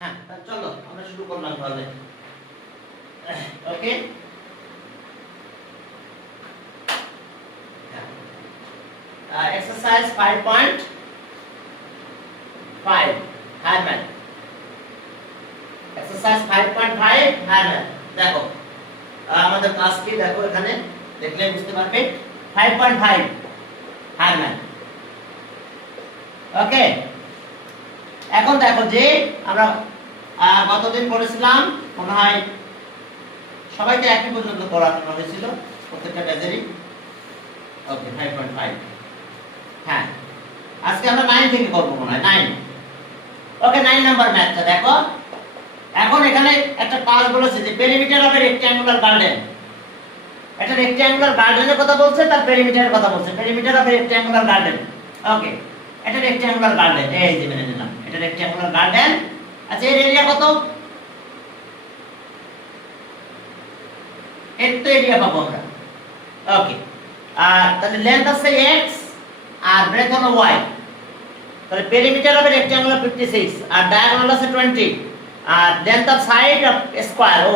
হ্যাঁ, চলো আমরা শুরু করলাম তাহলে। ওকে, এক্সারসাইজ 5.5 হারম্যান। এক্সারসাইজ 5.5 হারম্যান। দেখো আমাদের ক্লাস কি, দেখো এখানে দেখলে বুঝতে পারবে। 5.5 হারম্যান। ওকে, এখন দেখো যে আমরা গতদিন পড়েছিলাম, মনে হয় সবাইকে একই পর্যন্ত পড়ানো হয়েছিল প্রত্যেকটা ব্যাচেরই। ওকে, 5.5। হ্যাঁ, আজকে আমরা 9 থেকে করব মনে হয়, 9। ওকে, 9 নাম্বার ম্যাথটা দেখো। এখন এখানে একটা কাজ বলেছে যে perimeter of a rectangular garden. একটা রেক্ট্যাঙ্গুলার গার্ডেনের কথা বলছে, তার পেরিমিটারের কথা বলছে। Perimeter of a rectangular garden. Okay, এটা রেক্ট্যাঙ্গুলার গার্ডেন, এই যে মেনে নিলাম এটা রেক্ট্যাঙ্গুলার গার্ডেন। আচ্ছা, এর এরিয়া কত? এর তো এরিয়া পাবো আমরা। ওকে, আর তাহলে লেন্থ আছে x আর ব্রেথ হলো y। তাহলে পেরিমিটার অফ রেক্ট্যাঙ্গুলার 56 আর ডায়াগোনাল আছে 20 আর length of side of square. ও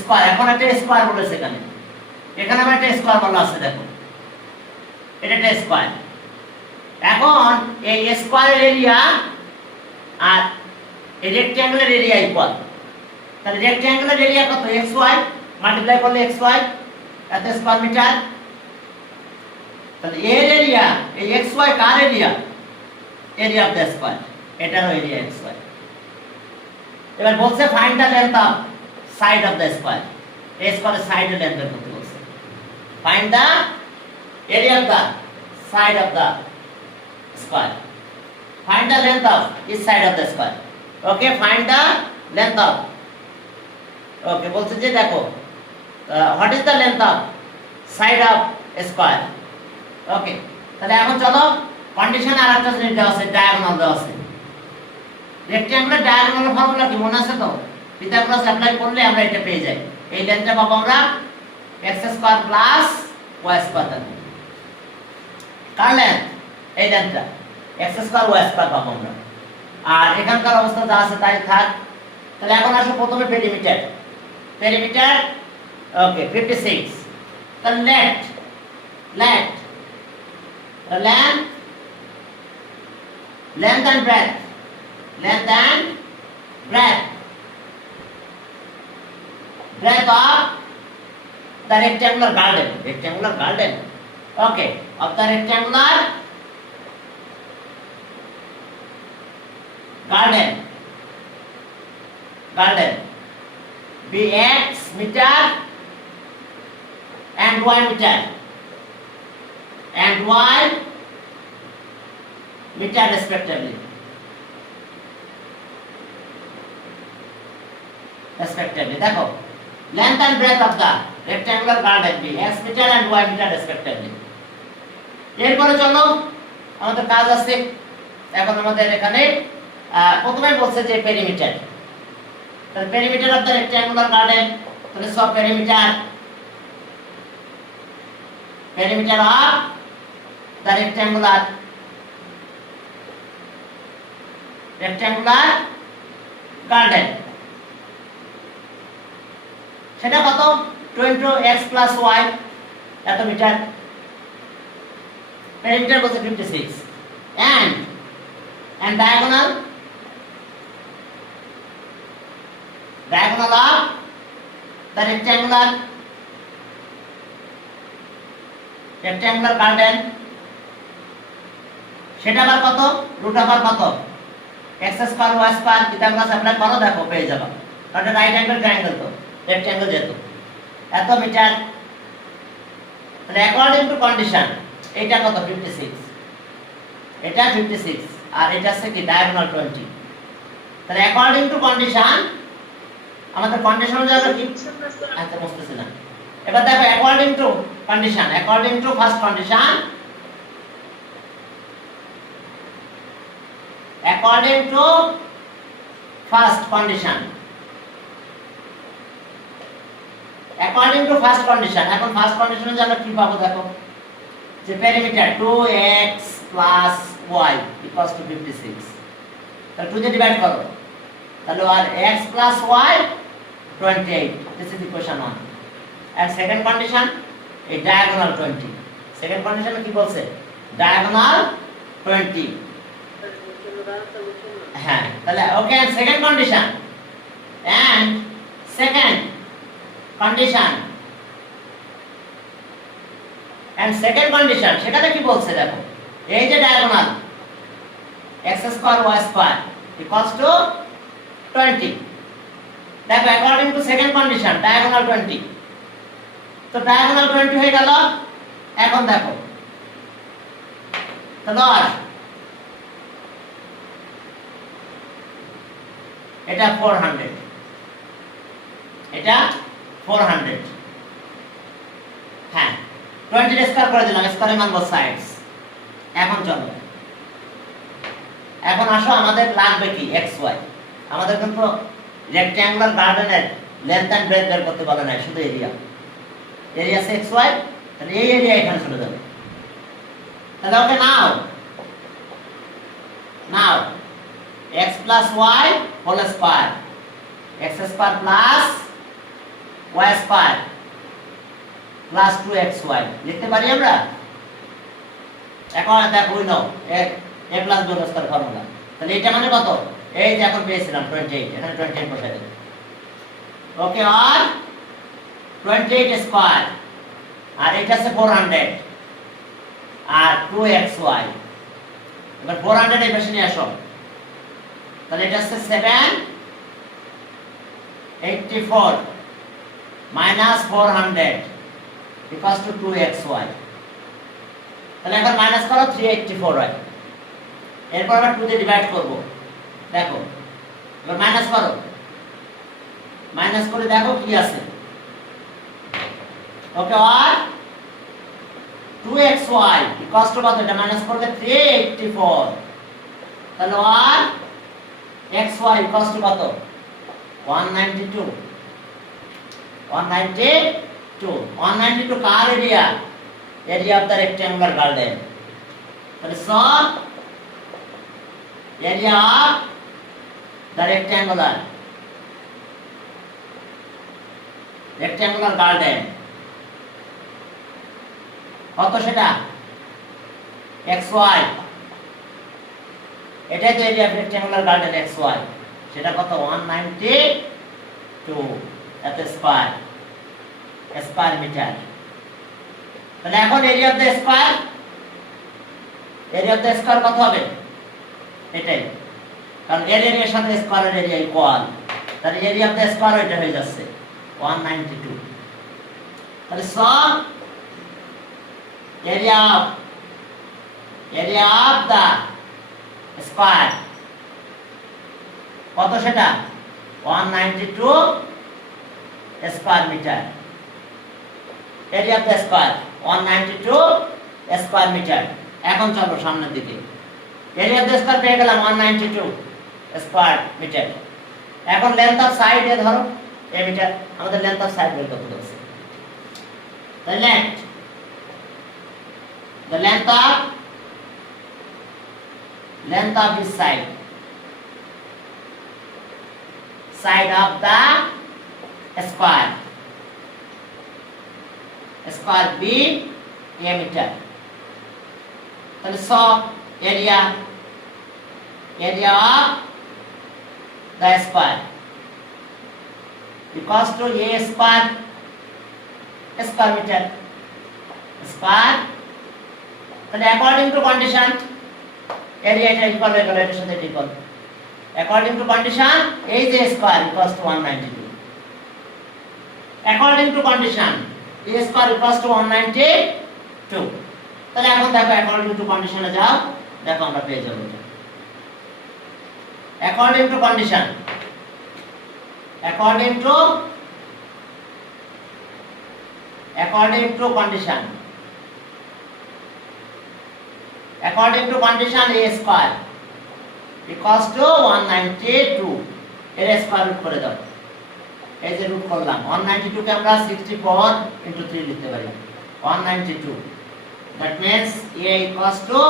স্কয়ার, এখন একটা স্কয়ার বলেছে এখানে। এখানে আমার একটা স্কয়ার বলা আছে, দেখো এটা একটা স্কয়ার। এখন এই স্কয়ারের এরিয়া আর এই রেক্ট্যাঙ্গুলার এরিয়া ইকুয়াল। তাহলে রেক্ট্যাঙ্গুলার এরিয়া কত? xy মাল্টিপ্লাই করলে xy এত স্কয়ার মিটার। তাহলে এর এরিয়া, এই xy কার area? Area of the square, এটার এরিয়া xy। এবার বলছে find the length of side of the square. এই স্কয়ারের সাইডের লেন্থ বের করতে বলছে। Find the area of the side of the square. Find the length of each side of the square. Okay, find the length of. Okay, বলছে যে দেখো what is the length of side of square. Okay, তাহলে এখন চলো condition আর একটা জিনিস দেওয়া আছে, ডায়াগোনাল দেওয়া আছে। রেক্ট্যাঙ্গুলার ডায়াগোনালের ফর্মুলা কি মনে আছে তো? পিথাগোরাস অ্যাপ্লাই করলে আমরা এটা পেয়ে যাই। এই লেন্থটা পাবো আমরা x square plus y square থাকবে। কার লেন্থ? এই লেন্থটা x স্কয়ার y স্কয়ার পাবো আমরা। আর এখানকার অবস্থা যা আছে তাই থাক। তাহলে এখন আসো প্রথমে পেরিমিটার। পেরিমিটার ওকে 56। তাহলে length length length and breadth, length and breadth, breadth of the rectangular garden, rectangular garden. Okay, of the rectangular garden, garden be x meter and y meter and y meter respectively. দেখো length and breadth of the rectangular garden be x meter and y meter respectively. এরপরে চলো আমাদের কাজ আছে। এখন আমাদের এখানে প্রথমে বলছে যে পেরিমিটার। তাহলে perimeter of the rectangular garden, তাহলে সব perimeter of the rectangular garden, সেটা কত? 20x plus y এত মিটার। পেরিমিটার বলছে 56 and diagonal of the rectangular garden, সেটা আবার কত? রুট আবার কত? x square y square. Pythagoras apply করো, দেখো পেয়ে যাবে। কারণ রাইট অ্যাঙ্গেল ট্রায়াঙ্গেল তো, রেক্ট্যাঙ্গেল যেহেতু এত মিটার। তাহলে অ্যাকর্ডিং টু কন্ডিশন এটা কত? 56। এটা 56 আর এটা আছে কি ডায়াগোনাল 20। তাহলে অ্যাকর্ডিং টু কন্ডিশন আমাদের কন্ডিশন জায়গা কি আচ্ছা বুঝতেছি না। এবার দেখো according to condition, according to first condition, according to first condition, according to first condition। এখন ফার্স্ট কন্ডিশনে আমরা কি পাবো দেখো, যে perimeter 2x plus y equals to 56। তাহলে 2 দিয়ে ডিভাইড করো, তাহলে আর x plus y 28. This is equation 1. And second condition, a diagonal 20. Second condition কি বলছে? Diagonal 20. হ্যাঁ, তাহলে okay, and second condition. And second condition. And second condition, সেখানে কি বলছে দেখো? এই যে diagonal x square y square equals to 20. দেখো according to second condition diagonal 20. তো diagonal 20 হয়ে গেল। এখন দেখো তাহলে এটা 400, এটা 400। হ্যাঁ, 20 স্কয়ার করে দিলাম, স্কয়ারে মান both sides। এখন চলো, এখন আসো আমাদের লাগবে কি xy। আমাদের কিন্তু রেক্ট্যাঙ্গুলার গার্ডেনের লেন্থ এন্ড ব্রেডথ বের করতে বলে না, শুধু এরিয়া। এরিয়া আছে xy, তাহলে এই এরিয়া এখানে চলে যাবে। তাহলে ওকে নাও x plus y whole square, x square plus y square plus 2xy লিখতে পারি আমরা। এখন দেখো ওই নাও a plus b square formula. তাহলে এটা মানে কত? এই যে এখন পেয়েছিলাম 28, এখানে 28 বসাই দেব। ওকে, আর 28 স্কয়ার, আর এটা আছে 400 আর 2xy। এবার 400 এই পাশে নিয়ে আসো, তাহলে এটা আছে 784 minus 400 equals to 2xy। তাহলে এখন মাইনাস করো 384 হয়। এরপর আবার 2 দিয়ে ডিভাইড করব। দেখো এবার মাইনাস করো, মাইনাস করে দেখো কি আছে। ওকে, আর 2xy equals to কত? এটা মাইনাস করলে 384। তাহলে আর xy equals to কত? 192। 192 কার area? Area of the rectangular garden. তাহলে সব area of the rectangular garden কত? সেটা xy, এটাই তো area of rectangular garden xy। সেটা কত? 192 এত স্কয়ার মিটার। তাহলে এখন এরিয়া অফ দ্য স্কয়ার কত হবে? এটাই, কারণ এর এরিয়ার সাথে স্কয়ারের এরিয়া ইকুয়াল। তাহলে এরিয়া অফ দ্য স্কয়ার এটা হয়ে যাচ্ছে 192। তাহলে সব এরিয়া অফ দ্য স্কয়ার কত? সেটা 192 square metre. Area of the square 192 square metre. এখন চলো সামনের দিকে। এরিয়া অফ দ্য স্কয়ার পেয়ে গেলাম 192 স্কয়ার মিটার। এখন লেন্থ অফ সাইড এ ধরো এ মিটার, আমাদের লেন্থ অফ সাইড বের করতে বলছে। the length of this side of the square b a meter। তাহলে সব area of the square equals to a square meter square। তাহলে অ্যাকর্ডিং টু কন্ডিশন এরিয়া এটা equal হয়ে গেল, এটার সাথে ইকুয়াল। অ্যাকর্ডিং টু কন্ডিশন এই যে square equals two 192। According to condition a square equals two 192। তাহলে এখন দেখো অ্যাকর্ডিং টু কন্ডিশনে যাও, দেখো আমরা পেয়ে যাব according to condition. according to condition a square equals to 192 এর স্কয়ার রুট করে দাও। এই যে রুট করলাম 192 কে আমরা 64 into 3 লিখতে পারি। 192 that means a equals to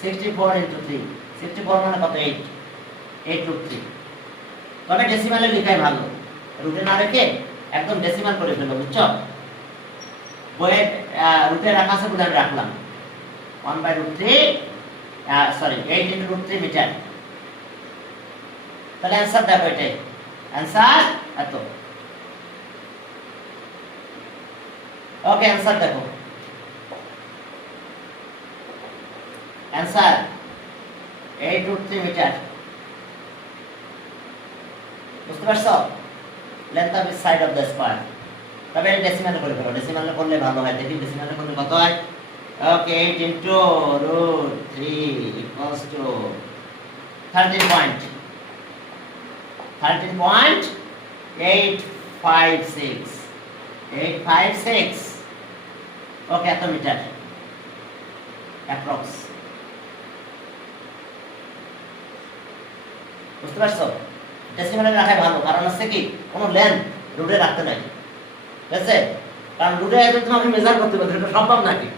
64 into 3। 64 মানে কত? 8 root 3। তবে ডেসিমালে লেখাই ভালো, রুটে না রেখে একদম ডেসিমাল করে ফেলো, বুঝছো? বইয়ে রুটে রাখা আছে বলে আমি রাখলাম 1/√3 সরি 8 × √3 মিটার। তাহলে অ্যান্সার দেখো, এটাই অ্যান্সার এত। ওকে, অ্যান্সার দেখো, অ্যান্সার 8√3 মিটার। বুঝতে পারছো? Length of side of the square. তবে এটা ডেসিমালে করে ফেলো, ডেসিমালে করলে ভালো হয়। দেখি ডেসিমালে করলে কত হয়। ওকে, 8 × √3 equals to 13.856 856 ওকে, এত মিটার অ্যাপ্রক্স। বুঝতে পারছো? ডেসিমালে রাখাই ভালো, কারণ হচ্ছে কি কোনো লেন্থ রুটে রাখতে নাই, ঠিক আছে? কারণ রুটে তোমাকে মেজার করতে পারবে, এটা সম্ভব নাকি?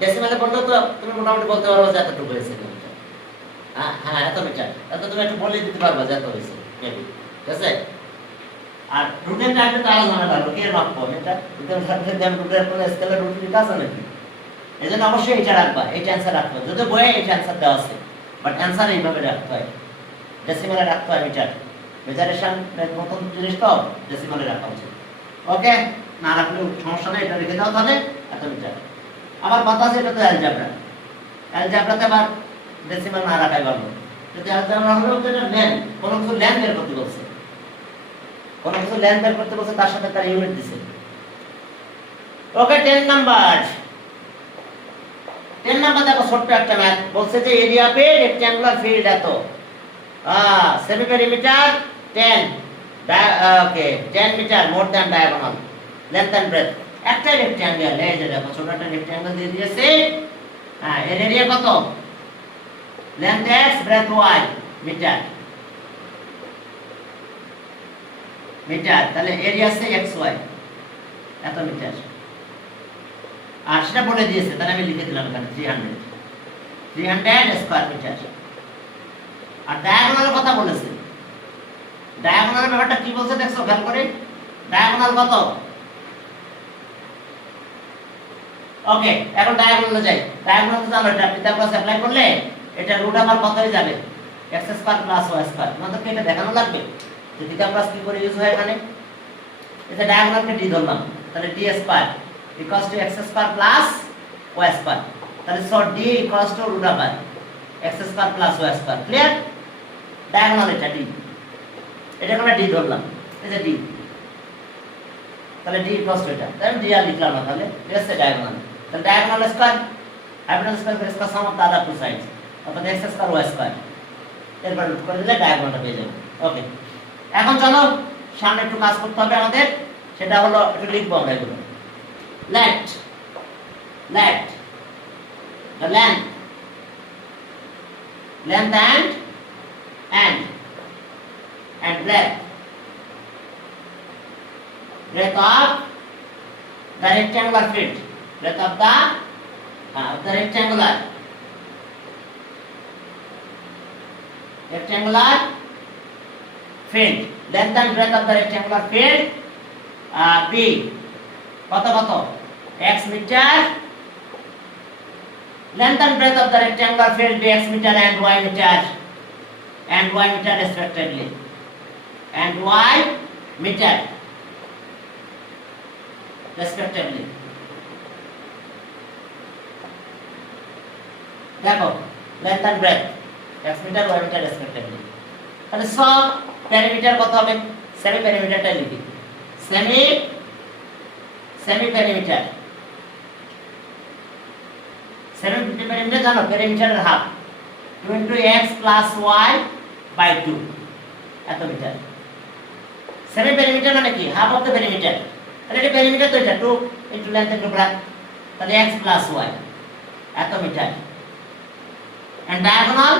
ডেসিমালে পড়লে তো তুমি মোটামুটি বলতে পারবে যে এতটুকু হয়েছে। হ্যাঁ, এত মিটার, তাহলে তুমি একটু বলে দিতে পারবে যে এত হয়েছে মেবি, ঠিক আছে? আর রুটের টাইমে তো আরো ঝামেলা হলো, কে মাপবো এটা? রুটের কোনো স্কেলের রুট লিখা আছে নাকি? এই জন্য অবশ্যই এটা রাখবা, এইটা অ্যান্সার রাখতে হবে। যদি বইয়ে এইটা অ্যান্সার দেওয়া আছে, বাট অ্যান্সার এইভাবে রাখতে হয়, ডেসিমালে রাখতে হয় মিটার। মেজারেশন মতন জিনিস তো ডেসিমালে রাখা উচিত। ওকে, না রাখলেও সমস্যা নেই, এটা রেখে দাও তাহলে এত মিটার। আবার কথা আছে, এটা তো অ্যালজেব্রা, অ্যালজেব্রাতে আবার ডেসিমাল না রাখাই ভালো। যদি অ্যালজেব্রা হলেও তো এটা লেন, কোনো কিছু লেন বের করতে বলছে, কোনো কিছু লেন বের করতে বলছে, তার সাথে তার ইউনিট দিছে। ওকে, 10 নাম্বার দেখো, ছোট্ট একটা ম্যাথ বলছে যে এরিয়া পে রেক্ট্যাঙ্গুলার ফিল্ড এত, semi perimeter 10, okay 10 metre more than diagonal length and breadth. একটা রেক্ট্যাঙ্গেল, এই যে দেখো ছোট একটা রেক্ট্যাঙ্গেল দিয়ে দিয়েছে। এর এরিয়া কত? Length x breadth y metre, তাহলে এরিয়া আছে xy এত মিটার। আর সেটা বলে দিয়েছে, তাহলে আমি লিখে দিলাম এখানে 300 স্কয়ার মিটার। আর ডায়াগোনালের কথা বলেছে, ডায়াগোনালের ব্যাপারটা কি বলছে দেখছো খেয়াল করে? ডায়াগোনাল কত? ওকে, এখন ডায়াগোনালে যাই। ডায়াগোনাল তো জানো, এটা পিতা ক্লাস অ্যাপ্লাই করলে এটা রুট আমার কত হয়ে যাবে? x square plus y square. তোমাদেরকে এটা দেখানো লাগবে যে পিতা ক্লাস কি করে ইউজ হয় এখানে। এটা ডায়াগোনালকে d ধরলাম, তাহলে d square equals to x square plus y square. তাহলে so d equals to root over x square plus y square. Clear? Diagonal এটা d, এটা আমরা d ধরলাম, এই যে d, তাহলে d ইকুয়ালস টু এটা, তাহলে d আর লিখলাম না, তাহলে ঠিক আছে ডায়াগোনাল। তাহলে diagonal square hypotenuse square square sum of the other two sides, অর্থাৎ x স্কয়ার y স্কয়ার। এরপর রুট করে দিলে ডায়াগোনালটা পেয়ে যাবে। ওকে, এখন চলো সামনে একটু কাজ করতে হবে আমাদের, সেটা হলো একটু লিখবো আমরা এগুলো। let the length and breadth of the rectangular field, breadth of the rectangular field, length and breadth of the rectangular field b কত x metre, length and breadth of the rectangular field be x meter and y meter respectively, and y meter respectively. দেখো length and breadth x meter y meter respectively। তাহলে সব parameter কত হবে? Semi প্যারামিটারটা লিখি, semi parameter. Semi parameter জানো, প্যারামিটারের half 2 into x plus y by 2 এত metre. Semi parameter মানে কি? Half of the parameter. তাহলে এটা প্যারামিটার তো এটা 2 into length into breadth, তাহলে x plus y এত metre. and diagonal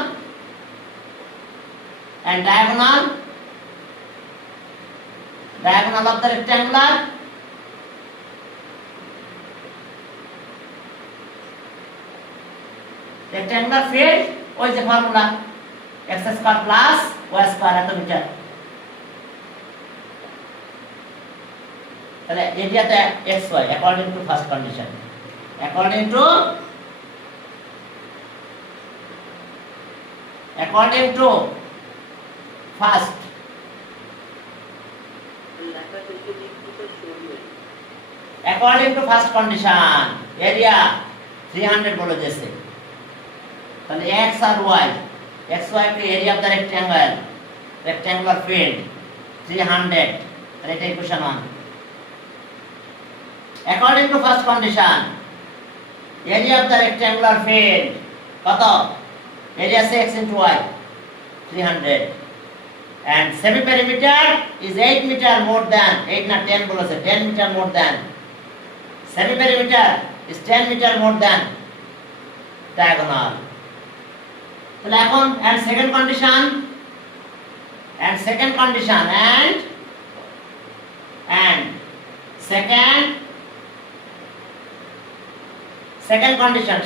of the rectangular field, ওই যে formula x square plus Y square এত মিটার। তাহলে এরিয়াতে X Y according to first condition, according to first according to first condition area 300 বলে দিয়েছে। তাহলে x আর y, x y K area of the rectangular field 300, তাহলে এটা equation 1। according to first condition area of the rectangular field কত? area is x into y 300 and semi perimeter is 8 meter more than 8 না 10 বলেছে, 10 meter more than semi perimeter is 10 meter more than diagonal। তাহলে এখন and second condition and second condition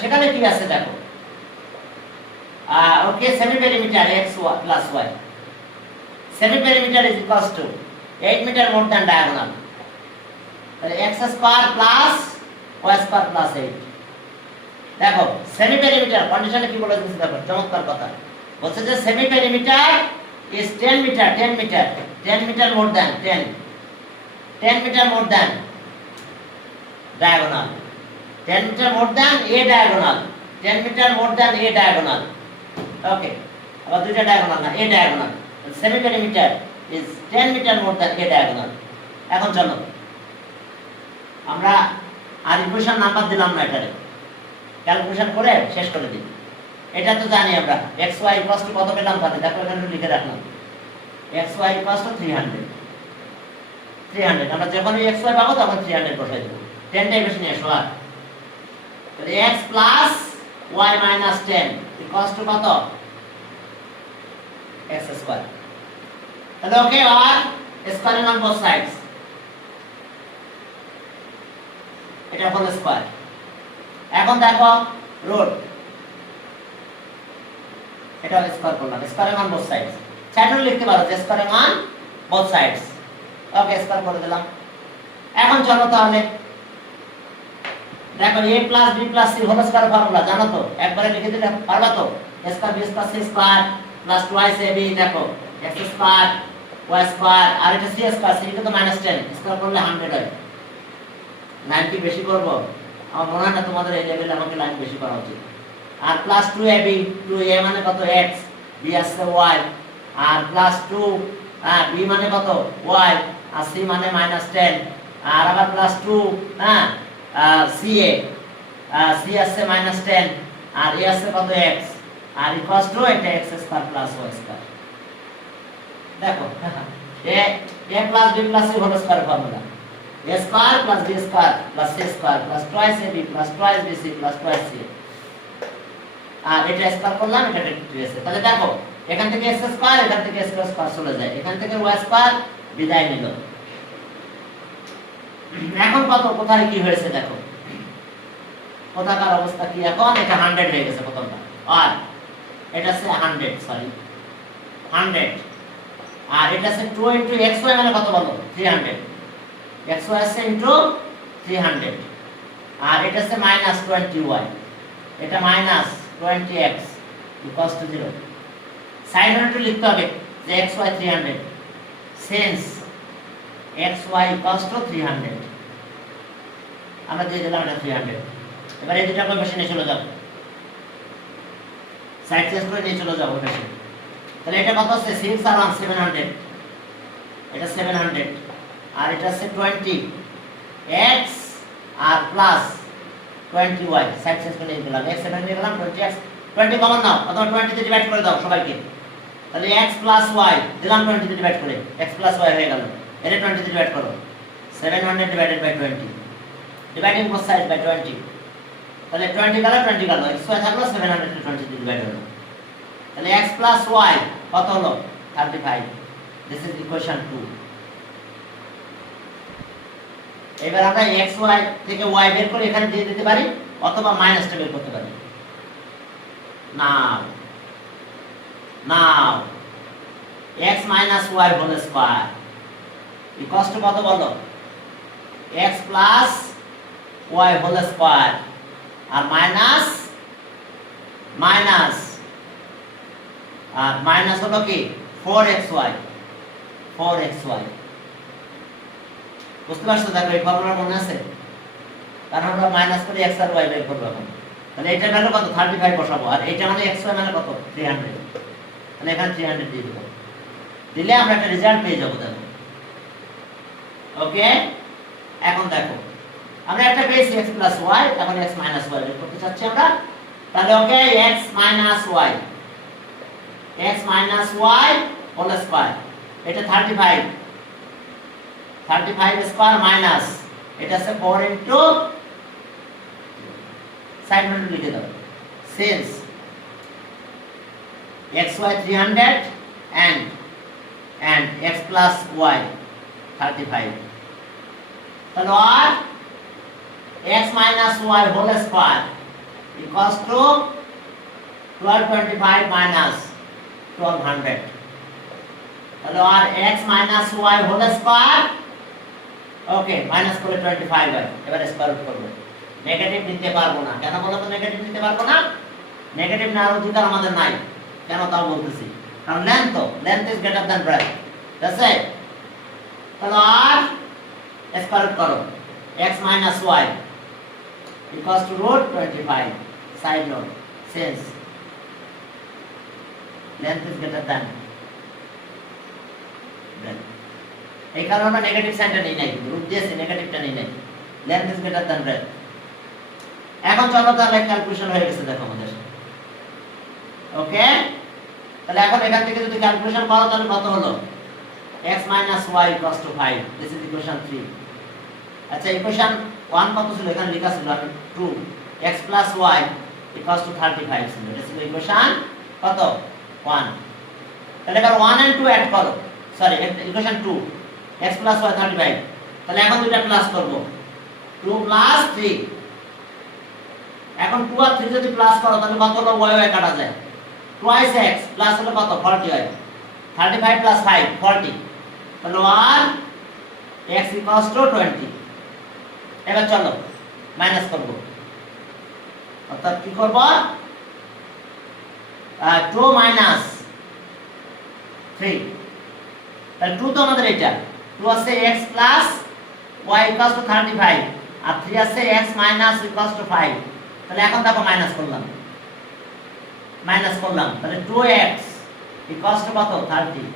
সেখানে কি আছে দেখো। ওকে semi perimeter x plus y, semi perimeter is equals to 8 meter more than diagonal, তাহলে x square plus y square plus 8। দেখো semi perimeter কন্ডিশনে কি বলে দিয়েছে দেখো, চমৎকার কথা বলছে যে semi perimeter is 10 meter 10 meter more than 10 meter more than diagonal, 10 meter more than a diagonal, 10 meter more than a diagonal। ওকে, আবার দুইটা diagonal না, a diagonal, semi perimeter is 10 meter more than a diagonal। এখন চলো আমরা আর equation number দিলাম না, এটারে calculation করে শেষ করে দিই। এটা তো জানি আমরা xy কত পেলাম, তাহলে দেখো এখানে লিখে রাখলাম xy 300। আমরা যখনই xy পাবো তখন 300 বসাই দেব, 10 টা বেশি নিয়ে আসো। আর তাহলে x plus y minus 10 equals to কত? x square। তাহলে ওকে, আর স্কয়ারিং অন বোথ সাইডস, এটা হলো স্কয়ার। এখন দেখো রোড, এটা স্কয়ার করলাম, স্কয়ারিং অন বোথ সাইডস, চাইলে লিখতে পারো যে squaring on both sides. Okay, square করে দিলাম। এখন চলো তাহলে দেখো a plus b plus c whole square formula জানো তো, একবারে লিখে দিলে পারবা তো। a square b plus c square plus twice ab, দেখো x স্কয়ার y স্কয়ার, আর এটা c স্কয়ার, c কে তো -10 স্কয়ার করলে 100 হয়। লাইন কি বেশি করব? আমার মনে হয় না তোমাদের এই লেভেলে আমাকে লাইন বেশি করা উচিত। আর প্লাস 2ab, 2a মানে কত x, b আসছে y, আর প্লাস 2 b মানে কত y, আর c মানে -10, আর আবার প্লাস 2 ca, c আসছে -10, আর a আসছে কত x, আর ইকুয়ালস টু এটা x square plus y square. দেখো a প্লাস b প্লাস c whole square formula, a square plus b square plus c square plus twice ab plus twice bc plus twice ca। আর এটা square করলাম, এটা ঠিক আছে। তাহলে দেখো এখান থেকে x স্কয়ার, এখান থেকে x স্কয়ার চলে যায়, এখান থেকে y স্কয়ার বিদায় নিল। এখন কত কোথায় কি হয়েছে দেখো, কোথাকার অবস্থা কি এখন? এটা 100 হয়ে গেছে প্রথমটা, আর এটা আছে 100, সরি 100, আর এটা আছে 2 into xy মানে কত বলো? 300, xy আছে into 300, আর এটা আছে -20y, এটা -20x equals to 0। সাইড নোটে লিখতে হবে যে xy 300, since xy equals to 300 আমরা দিয়ে দিলাম এটা 300। এবার এই দুটো আমরা মেশিনে চলে যাব, সাইড চেঞ্জ করে নিয়ে চলে যাব মেশিনে। তাহলে এটা কত আছে? 6 আর 1 700, এটা 700, আর এটা আছে 20x আর প্লাস 20y, সাইড চেঞ্জ করে নিয়ে দিলাম, x 7 নিয়ে গেলাম, 20x 20 কমন নাও অথবা 20 তে ডিভাইড করে দাও সবাইকে। তাহলে x প্লাস y দিলাম 20 তে ডিভাইড করে, x প্লাস y হয়ে গেল। এটা 20 তে ডিভাইড করো, 700 divided by 20, dividing both sides by 20। তাহলে 20 গেল 20 গেল, xy থাকলো 700 তে 20 তে ডিভাইড হলো। তাহলে x প্লাস y কত হলো? 35। This is equation 2। এবার আমরা x y থেকে y বের করে এখানে দিয়ে দিতে পারি অথবা মাইনাসটা বের করতে পারি। Now x minus y whole square equals to কত বলো x plus y whole square আর মাইনাস মাইনাস আর মাইনাস হলো কি 4xy 4xy বুঝতে পারছো? দেখো এই ফর্মুলা মনে আছে? কারণ আমরা মাইনাস করে x আর y বের করব এখন। তাহলে এটা ভ্যালু কত 35 বসাবো আর এটা মানে xy মানে কত 300। তাহলে এখানে 300 দিয়ে দেব, দিলে আমরা একটা রেজাল্ট পেয়ে যাব। দেখো ওকে, এখন দেখো আমরা একটা পেয়েছি x y, এখন x y বের করতে চাচ্ছি আমরা। তাহলে ওকে x y হোল স্কয়ার, এটা 35 স্কয়ার মাইনাস এটা আছে 4 ইনটু সাইড নোট লিখে দাও since xy 300 and x plus y 35, তাহলে আর x minus y whole square equals to 1225 minus 1200, তাহলে আর x minus y whole square ওকে মাইনাস করে 25 হয়। এবারে স্কয়ার রুট করব, নেগেটিভ নিতে পারবো না। কেন বলো তো নেগেটিভ নিতে পারবো না? নেগেটিভ নেওয়ার অধিকার আমাদের নাই। কেন তাও বলতেছি, কারণ length is greater than breadth. ঠিক আছে? তাহলে আর স্কয়ার রুট করো x minus y equals to root 25 side note since length is greater than breadth, এই কারণে আমরা নেগেটিভ সাইনটা নিই নাই, রুট দিয়েছি নেগেটিভটা নিই নাই। Length is greater than breadth. এখন চলো তাহলে ক্যালকুলেশন হয়ে গেছে দেখো আমাদের। ওকে, তাহলে এখন এখান থেকে যদি ক্যালকুলেশন করো তাহলে কত হলো x minus y equals to 5, this is equation 3। আচ্ছা ইকুয়েশন 1 কত ছিল? এখানে লেখা ছিল 2, x plus y equals to 35 ছিল। এটা ছিল ইকুয়েশন কত 1। তাহলে এবার 1 and 2 অ্যাড করো, sorry equation 2 x plus y 35। তাহলে এখন দুইটা প্লাস করব, 2 plus 3। এখন 2 আর 3 যদি প্লাস করো তাহলে কত হলো? y কাটা যায়, twice x প্লাস হলো কত 40 হয়, 35 plus 5 40, তাহলে আর x equals to 20। এবার চলো মাইনাস করব, অর্থাৎ কি করব 2 minus 3, তাহলে 2 তো আমাদের এটা 2 আছে x plus y equals to 35 আর 3 আছে x minus equals to 5। তাহলে এখন দেখো মাইনাস করলাম, তাহলে 2x equals to কত 30,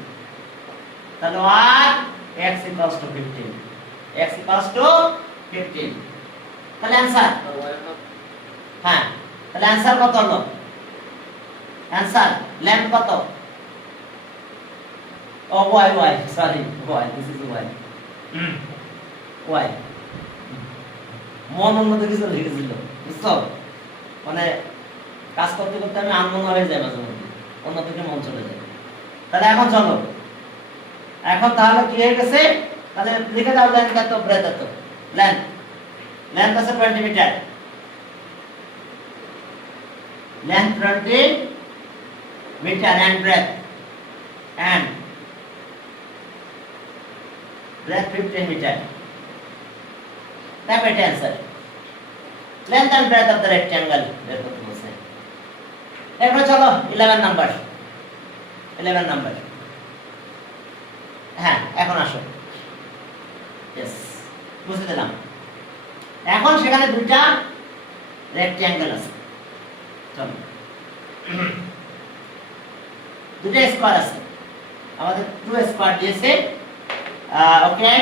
তাহলে আর x equals to 15, x equals to 15। তাহলে आंसर হ্যাঁ, তাহলে आंसर কত হলো? आंसर লেন্থ কত? ও y sorry y, this is y মন অন্য কিছু লিখেছিল, বুঝছো? মানে কাজ করতে করতে আমি আনমনা হয়ে যাই মাঝে মধ্যে, অন্য দিকে মন চলে যায়। তাহলে এখন চলো, এখন তাহলে কি হয়ে গেছে? তাহলে লিখে দাও লেন্থ কত, ব্রেথ কত। লেন্থ আছে 20 metre, length 20 metre and breadth 15 metre. That is answer. Length and breadth of the rectangle বের করতে বলছে। এরপর চলো 11 নাম্বার। হ্যাঁ এখন আসো, यस বুঝতে দিলাম। এখন সেখানে দুইটা রেক্ট্যাঙ্গেল আছে, চলো দুটো স্কয়ার আছে, আমাদের 2 স্কয়ার দিয়েছে। ওকে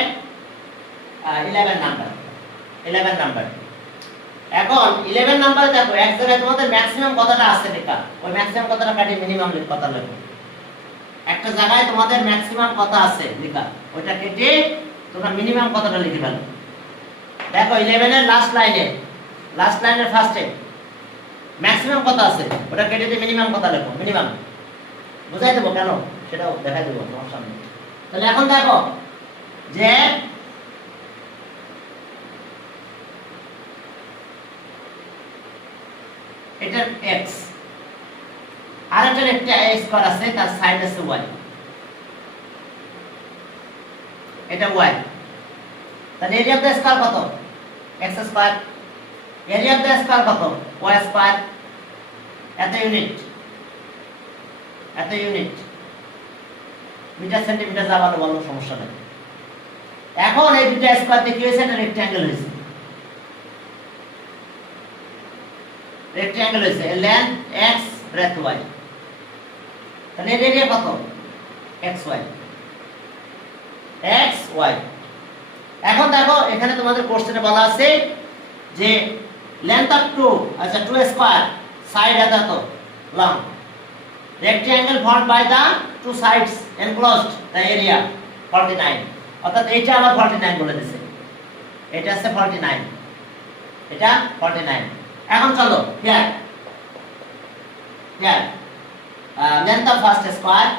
11 নাম্বার। এখন 11 নাম্বার দেখো এক জায়গায় তোমাদের ম্যাক্সিমাম কতটা আছে লেখা, ওই ম্যাক্সিমাম কতটা কাটিয়ে মিনিমাম কত লিখো। একটা জায়গায় তোমাদের ম্যাক্সিমাম কত আছে লেখা, ওইটা কেটে তোমরা মিনিমাম কতটা লিখে ফেলো। দেখো 11 এর লাস্ট লাইনের ফার্স্টে ম্যাক্সিমাম কত আছে, ওটা কেটে দিয়ে মিনিমাম কত লিখো। মিনিমাম বুঝাই দেবো কেন সেটাও দেখাই দেবো তোমার সামনে। তাহলে এখন দেখো যে এটা x আর একটা স্কয়ার আছে, তার সাইড আছে y। এটা y, তাহলে এরিয়া অফ দ্য স্কয়ার কত? x square. Area of the square কত? y square. এত ইউনিট, এত ইউনিট, মিটার সেন্টিমিটার যা ভালো বলো, সমস্যা নেই। এখন এই দুটো স্কয়ার দিয়ে কি হয়েছে? একটা রেক্ট্যাঙ্গেল হয়েছে, রেক্ট্যাঙ্গেল হয়েছে, লেন্থ x, ব্রেথ y। তাহলে এর এরিয়া কত? xy, xy। এখন দেখো এখানে তোমাদের কোশ্চেনে বলা আছে যে লেন্থ অফ 2, আচ্ছা 2 স্কয়ার, সাইড এত long, rectangle formed by the two sides enclosed the area 49, অর্থাৎ এইটা আবার 49 বলে দিয়েছে, এটা আছে 49, এটা 49। এখন চলো here, here length of first square,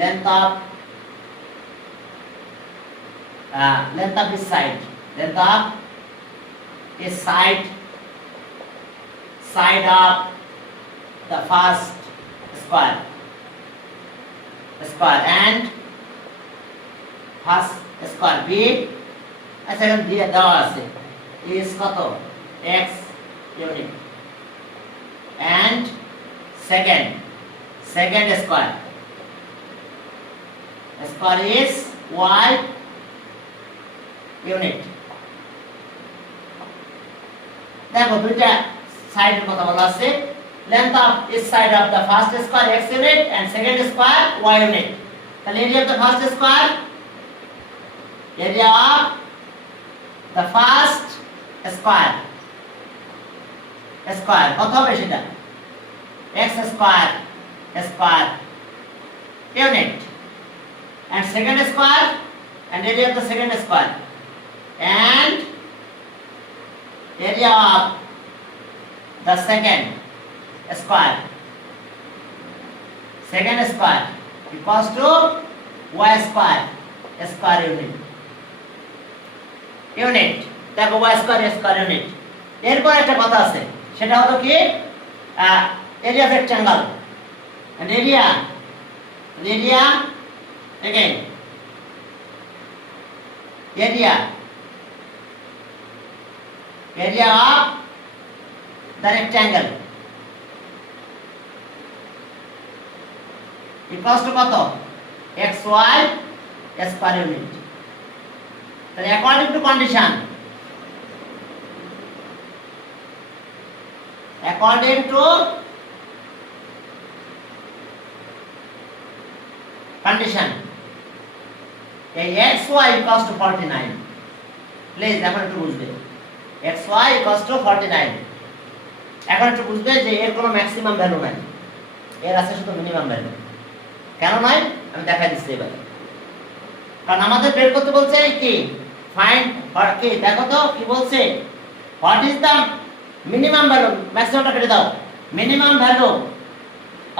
length of this side, length of this side of the first square and first square b, আচ্ছা এখন দিয়ে দেওয়া আছে is কত? x unit, and second square is y unit। দেখো দুইটা সাইডের কথা বলা আছে, length of each side of the first square x unit and second square y unit। তাহলে area of the first square, area of the first square কত হবে সেটা? x square unit, and second square, and area of the second square, and area of the second square equals to y square unit। দেখো y square unit। এরপর একটা কথা আছে, সেটা হলো কি area of rectangle, and area again, area of the rectangle equals to কত? xy square unit। তাহলে according to condition, এই xy equals to 49, প্লিজ এখন একটু বুঝবে, xy equals to 49। এখন একটু বুঝবে যে এর কোনো ম্যাক্সিমাম ভ্যালু নাই, এর আছে শুধু মিনিমাম ভ্যালু। কেন নয় আমি দেখাই দিচ্ছি এবার, কারণ আমাদের বের করতে বলছে কি ফাইন্ড কি, দেখো তো কি বলছে, what is the minimum value, ম্যাক্সিমামটা কেটে দাও, minimum value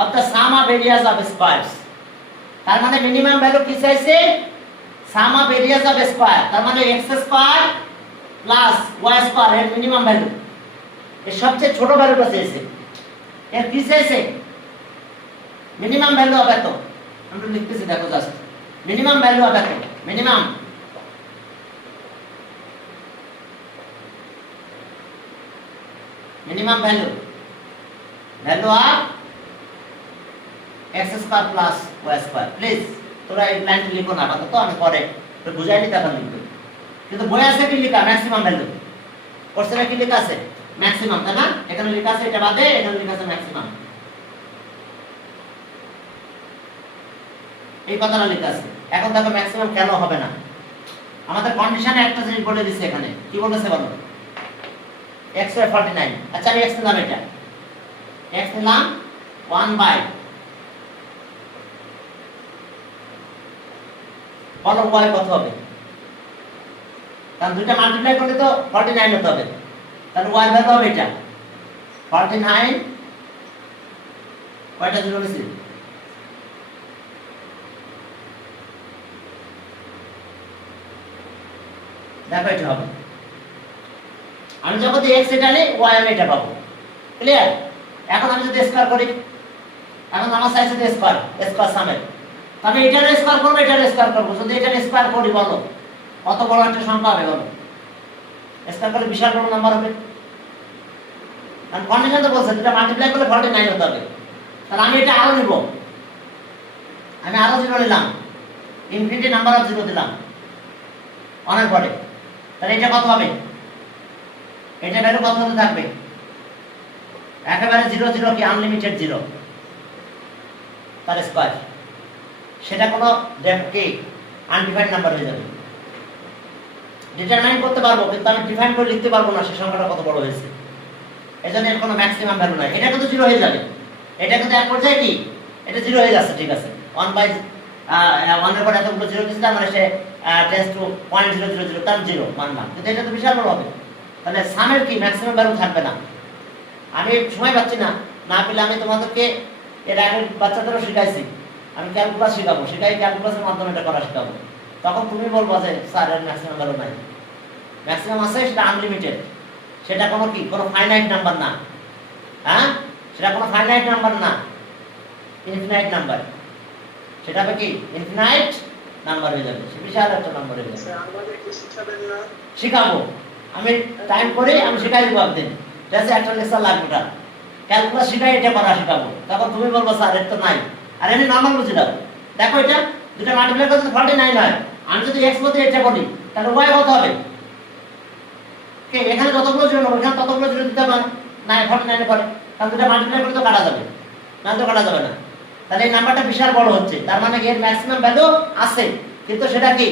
of the sum of areas of squares. তার মানে মিনিমাম ভ্যালু কি চাইছে? Sum of areas of square, তার মানে x square plus y square এর মিনিমাম ভ্যালু, এর সবচেয়ে ছোট ভ্যালুটা চাইছে। এর কি চাইছে? মিনিমাম ভ্যালু অফ এত, আমরা লিখতেছি দেখো জাস্ট, মিনিমাম ভ্যালু অফ এত, minimum value of x square plus y square. Please তোরা এই লাইনটা লিখো না, আপাতত আমি পরে তো বুঝাই নি, তখন লিখবো। কিন্তু বই আছে কি লেখা? Maximum value. কোশ্চেনে কি লেখা আছে? ম্যাক্সিমাম, তাই না? এখানে লেখা আছে এটা বাদে, এখানে লেখা আছে ম্যাক্সিমাম, এই কথাটা লেখা আছে। এখন দেখো ম্যাক্সিমাম কেন হবে না, আমাদের কন্ডিশনে একটা জিনিস বলে দিচ্ছে এখানে, কি বলেছে বলো? x y 49, আচ্ছা আমি x নিলাম, এটা x নিলাম 1 বাই, বলো y কত হবে? কারণ দুইটা মাল্টিপ্লাই করলে তো 49 হতে হবে, তাহলে y ভ্যালু হবে এটা 49, কয়টা জিরো নিছি? দেখো এটা হবে, আমি যখন x এটা নিই y আমি এটা পাবো, ক্লিয়ার? এখন আমি যদি স্কয়ার করি, এখন আমার চাইছে যে স্কয়ার সামের, তবে এটার স্কয়ার করব, এটার স্কয়ার করব, যদি এটার স্কয়ার করি বলো কত বড় একটা সংখ্যা হবে বলো? স্কয়ার করলে বিশাল বড় নাম্বার হবে। কারণ কন্ডিশন তো বলছে এটা মাল্টিপ্লাই করলে 49 হতে হবে। তাহলে আমি এটা আরো নিব, আমি আরো 0 নিলাম, ইনফিনিটি নাম্বার অফ 0 দিলাম অনেক পরে। তাহলে এটা কত হবে? এটা ভ্যালু কত হতে থাকবে? একেবারে 0 0 কি আনলিমিটেড 0 তার স্কয়ার, সেটা কোনো কি আনডিফাইন্ড নাম্বার হয়ে যাবে। ডিটারমাইন করতে পারবো কিন্তু আমি ডিফাইন করে লিখতে পারবো না সে সংখ্যাটা কত বড় হয়েছে। এজন্য এর কোনো ম্যাক্সিমাম ভ্যালু নাই। এটা কিন্তু 0 হয়ে যাবে, এটা কিন্তু এক পর্যায়ে কি এটা 0 হয়ে যাচ্ছে, ঠিক আছে। 1 এর পর এতগুলো 0 দিয়েছে তার মানে সে টেন্স টু 0.000 তার 0 মানলাম, কিন্তু এটা তো বিশাল বড় হবে। তাহলে সামের কি ম্যাক্সিমাম ভ্যালু থাকবে না। আমি সময় পাচ্ছি না, না পেলে আমি তোমাদেরকে এর আগে বাচ্চাদেরও শিখাইছি, আমি ক্যালকুলাস শিখাবো, সেটাই ক্যালকুলাসের মাধ্যমে এটা করা শিখাবো। তখন তুমি বলবো যে স্যার এর ম্যাক্সিমাম ভ্যালু নাই। ম্যাক্সিমাম আছে, সেটা আনলিমিটেড, সেটা কোনো কি কোনো ফাইনাইট নাম্বার না। হ্যাঁ, সেটা কোনো ফাইনাইট নাম্বার না, ইনফিনাইট নাম্বার। সেটা হবে কি ইনফিনাইট নাম্বার হয়ে যাবে, সে বিশাল একটা নাম্বার হয়ে যাবে। শিখাবো আমি, টাইম করে আমি শিখাই দেবো একদিন, ঠিক আছে। একটা লেকচার লাগবে, ওটা ক্যালকুলাস শিখাই, এটা করা শিখাবো। তখন তুমি বলবো স্যার এর তো নাই। আর এমনি নর্মাল বুঝে দাও, দেখো এটা দুটো মাল্টিপ্লাই করতে 49 হয়, আমি যদি x মধ্যে এটা বলি তাহলে y কত হবে? কে এখানে যতগুলো জিরো নেবো এখানে ততগুলো জিরো দিতে হবে না, 49 করে, কারণ দুটো মাল্টিপ্লাই করে তো কাটা যাবে না, তো কাটা যাবে না। তাহলে এই নাম্বারটা বিশাল বড় হচ্ছে, তার মানে এর ম্যাক্সিমাম ভ্যালু আছে, কিন্তু সেটা কি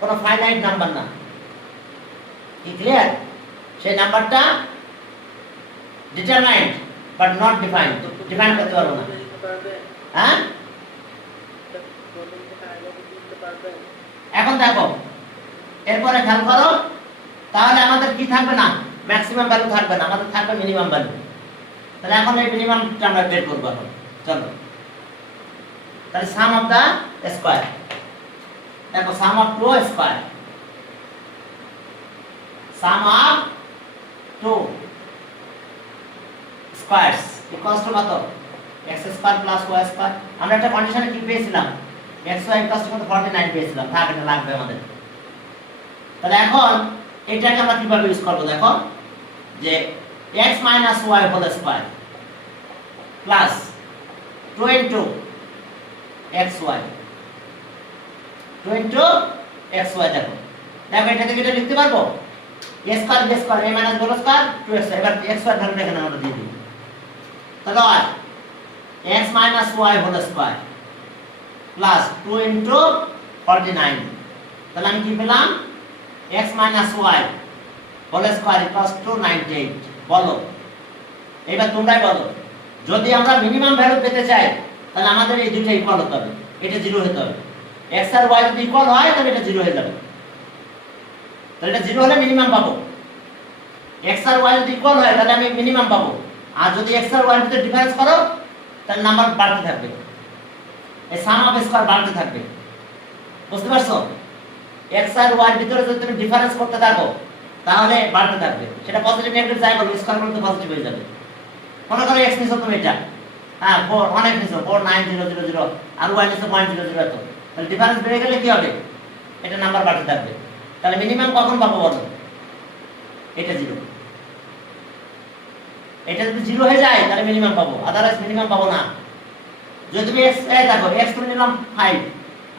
কোনো ফাইনাইট নাম্বার না। কি ক্লিয়ার? সেই নাম্বারটা determined but not defined, define করতে পারবো না। হ্যাঁ, এখন দেখো এরপরে খেয়াল করো, তাহলে আমাদের কি থাকবে না, ম্যাক্সিমাম ভ্যালু থাকবে না, আমাদের থাকবে মিনিমাম ভ্যালু। তাহলে এখন এই মিনিমামটা আমরা বের করব। এখন চলো, তাহলে সাম অফ দা স্কয়ার, দেখো sum of two square, sum of two squares equals to কত? x square plus y square. আমরা একটা কন্ডিশনে কি পেয়েছিলাম, xy ইকুয়ালস টু 49 পেয়েছিলাম, থাক এটা লাগবে আমাদের। তাহলে এখন এটাকে আমরা কিভাবে ইউজ করব? দেখো যে x y whole square plus 2 into xy, 2 into xy। দেখো দেখো এটা থেকে এটা লিখতে পারবো, a square b square a minus b square 2x। এবার x স্কয়ার ভ্যালুটা এখানে আমরা দিয়ে দিই, তাহলে হয় x minus y whole square plus 2 into 49। তাহলে আমি কি পেলাম, x minus y whole square equals to 98। বলো এবার তোমরাই বলো, যদি আমরা মিনিমাম ভ্যালু পেতে চাই তাহলে আমাদের এই দুটো ইকুয়াল হতে হবে, এটা 0 হতে হবে। x আর y যদি ইকুয়াল হয় তাহলে এটা 0 হয়ে যাবে, তাহলে এটা 0 হলে মিনিমাম পাবো। x আর y যদি ইকুয়াল হয় তাহলে আমি মিনিমাম পাবো, আর যদি x আর y এর ভিতরে ডিফারেন্স করো তাহলে নাম্বার বাড়তে থাকবে, এই সাম অফ স্কয়ার বাড়তে থাকবে। বুঝতে পারছো? x আর y এর ভিতরে যদি তুমি ডিফারেন্স করতে থাকো তাহলে বাড়তে থাকবে, সেটা পজিটিভ নেগেটিভ যাই বলো, স্কয়ার করলে তো পজিটিভ হয়ে যাবে। মনে করো x নিছো তুমি এটা, হ্যাঁ 4 অনেক নিছো 49000 আর y নিছো 0.00, তো তাহলে ডিফারেন্স বেড়ে গেলে কি হবে, এটা নাম্বার বাড়তে থাকবে। তাহলে মিনিমাম কখন পাবো বলো, এটা 0। এটা যদি 0 হয়ে যায় তাহলে মিনিমাম পাবো, আদারওয়াইজ মিনিমাম পাবো না। যদি তুমি x এই দেখো x করে নিলাম 5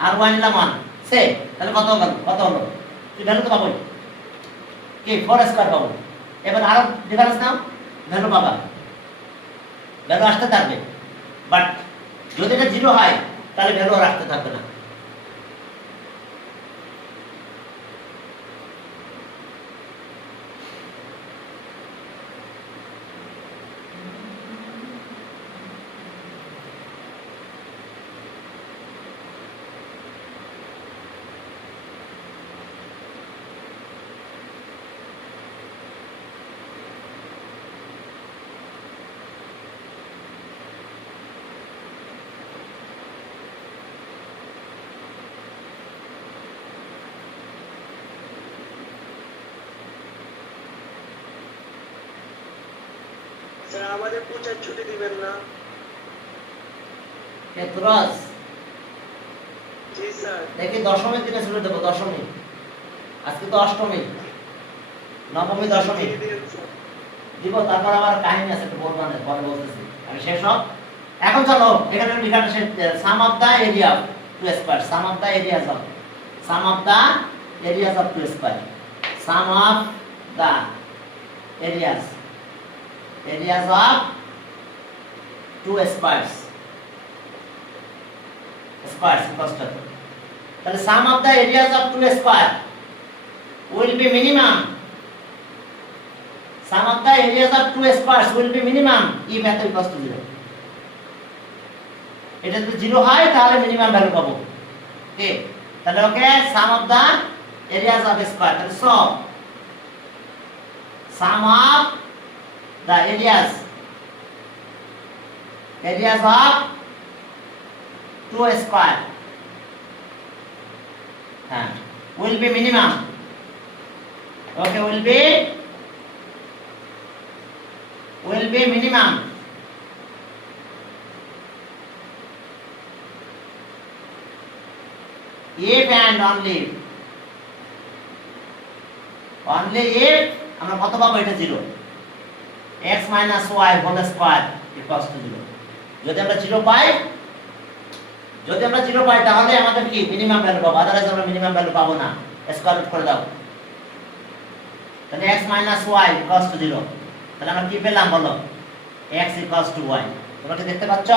আর y নিলাম 1 সে, তাহলে কত হলো, কত হলো, তুই ভ্যালু তো পাবোই, কি 4 স্কয়ার পাবো। এবার আরো ডিফারেন্স নাও, ভ্যালু পাবা, ভ্যালু আসতে থাকবে। বাট যদি এটা 0 হয় তাহলে ভ্যালু আর আসতে থাকবে না। আমাদের প্রচার ছুটি দিবেন না? কেতরাস জি স্যার দেখি দশমীর দিনে শুরু দেবো, দশমী। আজকে তো অষ্টমী, নবমী, দশমী দিব। তারপর আবার কাহিনী আছে, একটু বলবো না, পরে বলতেছি আমি শেষ হোক। এখন চলো এখানে লেখাটা শেষ। Sum of the area of two square, sum of the areas of, sum of the areas of two square, sum of the areas, areas of two squares, squares equals to, তাহলে sum of the areas of two square will be minimum, sum of the areas of two squares will be minimum if এত equals to 0। এটা যদি 0 হয় তাহলে minimum value পাবো। ওকে, তাহলে ওকে sum of the areas of a square, তাহলে so sum of the areas of two square হ্যাঁ will be minimum। Okay, will be minimum if and only if আমরা কত পাবো, এটা 0, x minus y whole square equals to 0। যদি আমরা 0 পাই, তাহলে আমাদের কি মিনিমাম ভ্যালু পাবো, আদারওয়াইজ আমরা মিনিমাম ভ্যালু পাবো না। স্কয়ার রুট করে দাও, তাহলে x minus y equals to 0। তাহলে আমরা কি পেলাম বলো, x equals to y। তোমরা কি দেখতে পাচ্ছ,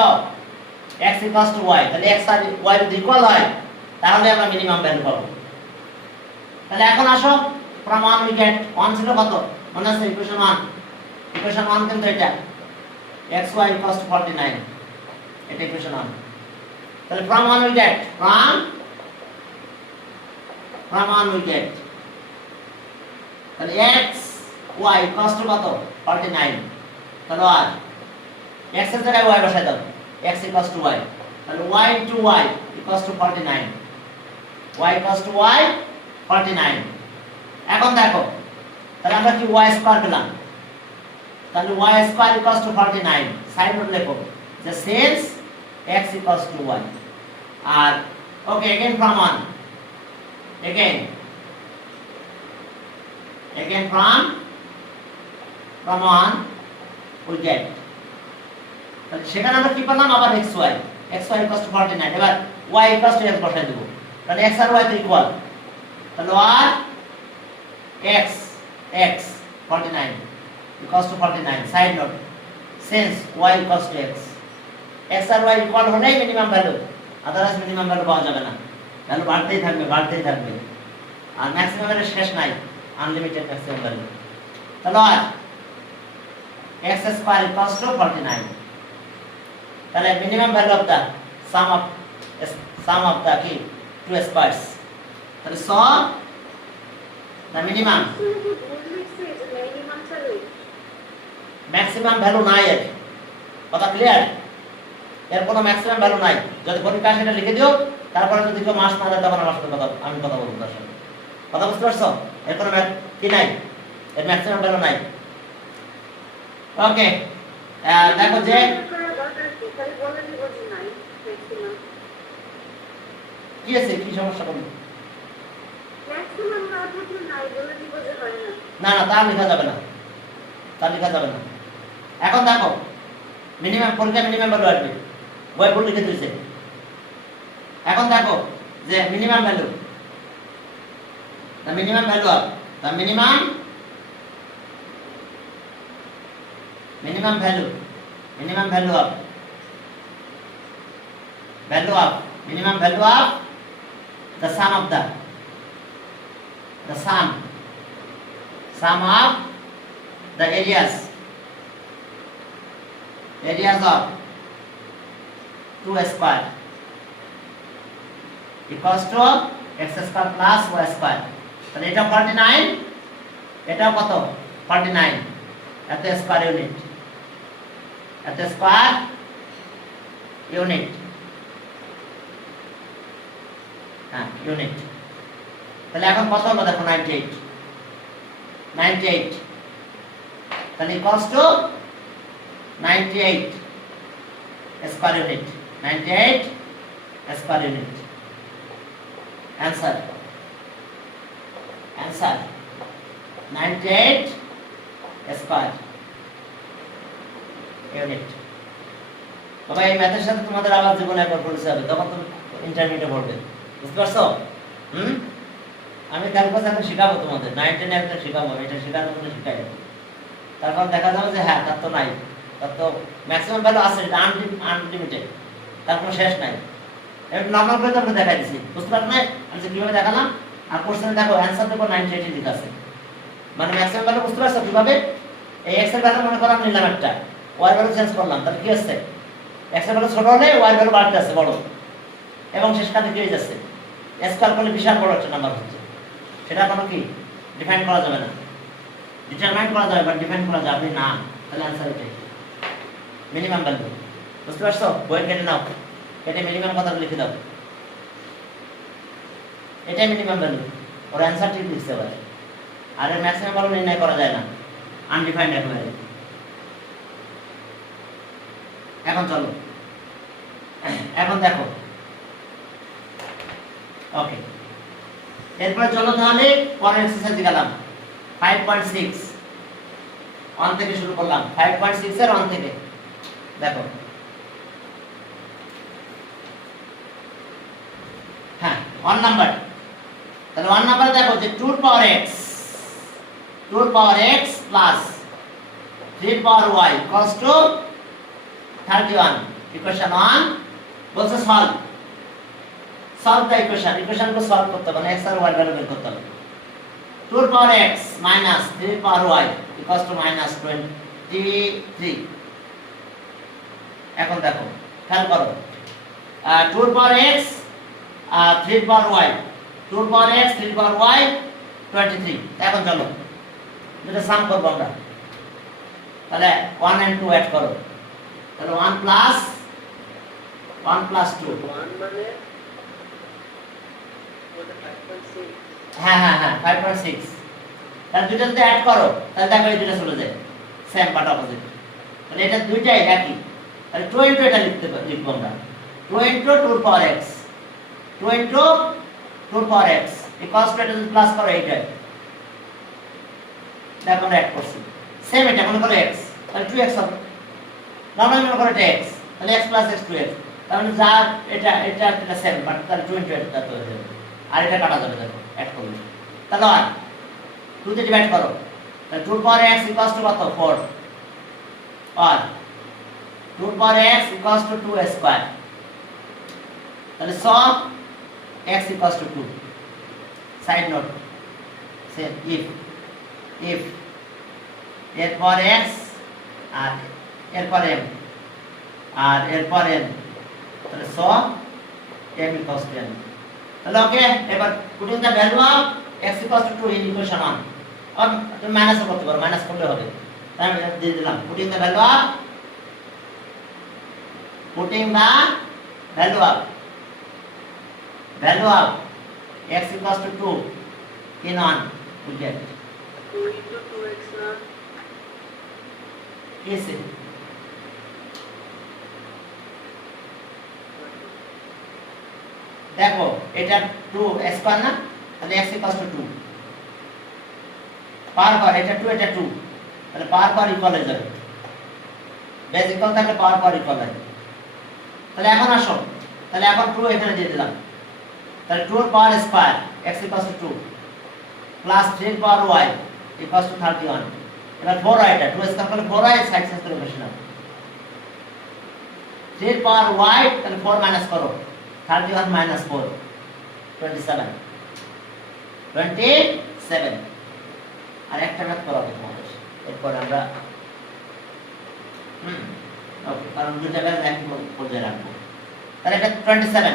x equals to y, তাহলে x আর y যদি ইকুয়াল হয় তাহলে আমরা মিনিমাম ভ্যালু পাবো। তাহলে এখন আসো, from 1 we get 1 ছিল কত মনে আছে, ইকুয়েশন 1 কিন্তু এটা xy equals to 49, এটা ইকুয়েশন 1। তাহলে from 1 we get তাহলে x y equals to কত 49, তাহলে আর x এর জায়গায় y বসাই দাও, x equals to y, তাহলে y into y equals to 49, y equals to y 49। এখন দেখো তাহলে আমরা কি y স্কয়ার পেলাম, তাহলে y square equals to 49, side note লেখো যে since x equals to y। R okay, again from 1 again from 1 we get, তাহলে সেখানে আমরা কি পেলাম আবার xy equals to 49, এবার y equals to x বসাই দেব, তাহলে x আর y তো ইকুয়াল, তাহলে আর x 49 equals to 49, side note since y equals to x আর y ইকুয়াল হলেই minimum value, otherwise minimum value পাওয়া যাবে না, ভ্যালু বাড়তেই থাকবে আর ম্যাক্সিমাম এর শেষ নাই, আনলিমিটেড ম্যাক্সিমাম ভ্যালু। তাহলে আর x স্কয়ার equals to 49, তাহলে minimum value of the sum of the কি two squares, তাহলে so the minimum maximum value নাই, এর কথা ক্লিয়ার, এর কোনো ম্যাক্সিমাম ভ্যালু নাই। যদি পরীক্ষা সেটা লিখে দিও, তারপরে যদি কেউ মাস না দেয় তখন আমার সাথে আমি কথা বলবো তার সাথে, কথা বুঝতে পারছো, এর কোনো কি নাই, এর ম্যাক্সিমাম ভ্যালু নাই। ওকে, দেখো যে কি আছে, কি সমস্যা করবে না, তা লেখা যাবে না, এখন দেখো মিনিমাম পরীক্ষা মিনিমাম ভ্যালু আসবে, বই বল লিখে দিয়েছে। এখন দেখো যে minimum value, the minimum value of the minimum value of the sum of the areas of two square equals to x square plus y square। তাহলে এটা 49, এটা কত 49, এত স্কয়ার ইউনিট, হ্যাঁ ইউনিট। তাহলে এখন কত হলো দেখো 98, তাহলে equals to 98 square unit. 98 square unit answer 98 square unit বাবা এই ম্যাথের সাথে তোমাদের আবার জীবনে একবার পরিচয় হবে তখন তুমি ইন্টারমিডিয়েটে পড়বে বুঝতে পারছো আমি ক্যালকুলাস এখন শেখাবো তোমাদের 99 একটা শেখাবো এটা শেখানোর মধ্যে শেখাই তারপর দেখা যাবে যে হ্যাঁ তার তো নাই তার তো ম্যাক্সিমাম ভ্যালু আছে এটা আনলিমিটেড তার কোনো শেষ নাই এটা নরমাল করে আমরা দেখাই দিছি বুঝতে পারছ না আমি কিভাবে দেখালাম আর কোশ্চেনে দেখো অ্যানসার দেখো 98 লেখা আছে মানে ম্যাক্সিমাম ভ্যালু বুঝতে পারছো কিভাবে এই x এর ভ্যালু মনে করো আমি নিলাম একটা y ভ্যালু চেঞ্জ করলাম তাহলে কি হচ্ছে x এর ভ্যালু ছোট হলে y ভ্যালু বাড়তে আছে বড় এবং শেষ কাতে কি হয়ে যাচ্ছে স্কয়ার করলে বিশাল বড় একটা নাম্বার হচ্ছে সেটা কোনো কি ডিফাইন করা যাবে না ডিটারমাইন করা যাবে বাট ডিফাইন করা যাবে না তাহলে অ্যানসার এটাই মিনিমাম ভ্যালু বুঝতে পারছো বই কেটে নাও কেটে মিনিমাম কথা লিখে দাও এটাই মিনিমাম ভ্যালু ওর অ্যানসার ঠিক লিখতে পারে আর এর ম্যাক্সিমাম ভ্যালু নির্ণয় করা যায় না আনডিফাইন্ড একেবারে এখন চলো এখন দেখো ওকে এরপর চলো তাহলে পরের এক্সারসাইজ গেলাম 5.6 অন থেকে শুরু করলাম 5.6 এর অন থেকে দেখো হ্যাঁ 1 নাম্বার তাহলে 1 নাম্বার দেখো যে 2 পাওয়ার x plus 3 power y equals to 31 equation 1 বলছে সলভ দ্য ইকুয়েশন को সলভ করতে হবে x আর y ভ্যালু বের করতে হবে 2 পাওয়ার x minus 3 power y equals to minus 23 এখন দেখো খেয়াল করো 2 পাওয়ার x 3 পাওয়ার y 2 পাওয়ার x 3 পাওয়ার y 23 এখন চলো এটা সাম করব আমরা তাহলে 1 and 2 অ্যাড করো তাহলে 1 প্লাস 2 1 মানে ওটা 5.6 হ্যাঁ 5.6 তাহলে দুটো যদি অ্যাড করো তাহলে দেখো এই দুটো চলে যায় সেম বাট অপোজিট তাহলে এটা দুইটাই একই তাহলে 2 ইনটু এটা লিখবো আমরা 2 into 2 power x 2 into 2 power x equals to এটা যদি প্লাস করো এইটা দেখো আমরা অ্যাড করছি সেম এটা মনে করো x তাহলে 2x হবে নরমালি মনে করো এটা x তাহলে x প্লাস x 2x তাহলে যা এটা সেম বাট তাহলে 2 ইনটু এটা তো হয়ে যাবে আর এটা কাটা যাবে দেখো অ্যাড করলে তাহলে আর 2 তে ডিভাইড করো তাহলে 2 পাওয়ার x ইকুয়ালস টু কত 4 আর 2 পাওয়ার x ইকুয়ালস টু 2 স্কয়ার তাহলে সব x equals to 2 side note say if এরপর x আর এরপর m আর এরপর n তাহলে সব m ইকুয়ালস টু n তাহলে ওকে এবার putting the value of x equals to 2 in equation 1 আর তুমি মাইনাস করতে পারো মাইনাস করলে হবে তাই আমি দিয়ে দিলাম putting the value of x equals to 2 in 1 we get 2 into 2x না yes দেখো এটা 2 স্কয়ার না তাহলে x equals to 2 পার এটা 2 এটা 2 তাহলে পার ইকুয়াল হয়ে যাবে বেস ইকুয়াল থাকলে পার ইকুয়াল হয় তাহলে এখন আসো তাহলে এখন 2 এখানে দিয়ে দিলাম তাহলে 2 এর power square x equals to 2 plus 3 power y equals to 31 এবার 4y এটা 2 স্কয়ার করলে 4y সাইড চেঞ্জ করে বসে নাও 3 পাওয়ার y তাহলে 4 মাইনাস করো 31 minus 4 27 আর একটা ম্যাথ করাবো তোমাদের এরপর আমরা ওকে কারণ দুটো ব্যাস একই পর্যায়ে রাখবো তাহলে এটা 27